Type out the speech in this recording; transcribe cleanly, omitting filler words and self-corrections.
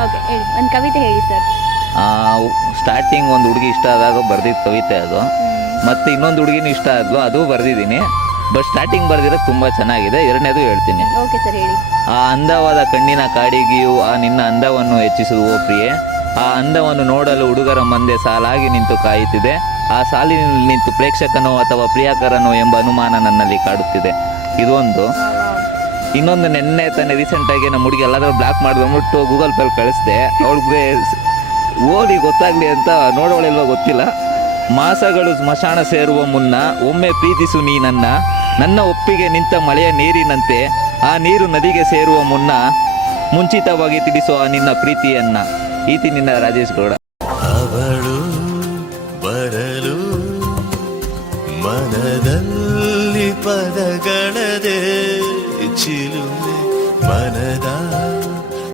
Okay ಹೇಳಿ, ಒಂದು ಕವಿತೆ ಹೇಳಿ ಸರ್. ಸ್ಟಾರ್ಟಿಂಗ್ ಒಂದು ಹುಡುಗಿ ಇಷ್ಟ ಆದಾಗ ಬರೆದಿದ್ದ ಕವಿತೆ ಅದು. ಮತ್ತು ಇನ್ನೊಂದು ಹುಡುಗಿನೂ ಇಷ್ಟ ಆದ್ಲು, ಅದು ಬರೆದಿದ್ದೀನಿ. ಬಟ್ ಸ್ಟಾರ್ಟಿಂಗ್ ಬರೆದಿರೋದು ತುಂಬ ಚೆನ್ನಾಗಿದೆ. ಎರಡನೇದು ಹೇಳ್ತೀನಿ. ಓಕೆ ಸರ್ ಹೇಳಿ. ಆ ಅಂದವಾದ ಕಣ್ಣಿನ ಕಾಡಿಗೆಯೂ ಆ ನಿನ್ನ ಅಂದವನ್ನು ಹೆಚ್ಚಿಸುವ ಪ್ರಿಯೆ. ಆ ಅಂದವನ್ನು ನೋಡಲು ಹುಡುಗರ ಮಂದೆ ಸಾಲಾಗಿ ನಿಂತು ಕಾಯುತ್ತಿದೆ. ಆ ಸಾಲಿನಲ್ಲಿ ನಿಂತು ಪ್ರೇಕ್ಷಕನೋ ಅಥವಾ ಪ್ರಿಯಕರನೋ ಎಂಬ ಅನುಮಾನ ನನ್ನಲ್ಲಿ ಕಾಡುತ್ತಿದೆ. ಇದೊಂದು. ಇನ್ನೊಂದು ನೆನ್ನೆ ತಾನೇ ರೀಸೆಂಟಾಗಿ ನಮ್ಮ ಹುಡುಗಿ ಎಲ್ಲಾದರೂ ಬ್ಲಾಕ್ ಮಾಡಿದ್ಬಿಟ್ಟು ಗೂಗಲ್ ಪೇಲಿ ಕಳಿಸ್ದೆ. ಅವಳಿಗೆ ಓದಿ ಗೊತ್ತಾಗಲಿ ಅಂತ ನೋಡೋಳಿಲ್ವೋ ಗೊತ್ತಿಲ್ಲ. ಮಾಸಗಳು ಸ್ಮಶಾನ ಸೇರುವ ಮುನ್ನ ಒಮ್ಮೆ ಪ್ರೀತಿಸು ನೀ ನನ್ನ ಒಪ್ಪಿಗೆ ನಿಂತ ಮಳೆಯ ನೀರಿನಂತೆ. ಆ ನೀರು ನದಿಗೆ ಸೇರುವ ಮುನ್ನ ಮುಂಚಿತವಾಗಿ ತಿಳಿಸೋ ಆ ನಿನ್ನ ಪ್ರೀತಿಯನ್ನ. ಈತಿ ನಿನ್ನ ರಾಜೇಶ್ ಗೌಡ. ಅವಳು ಬರಲು ಮನದಲ್ಲಿ ಪದ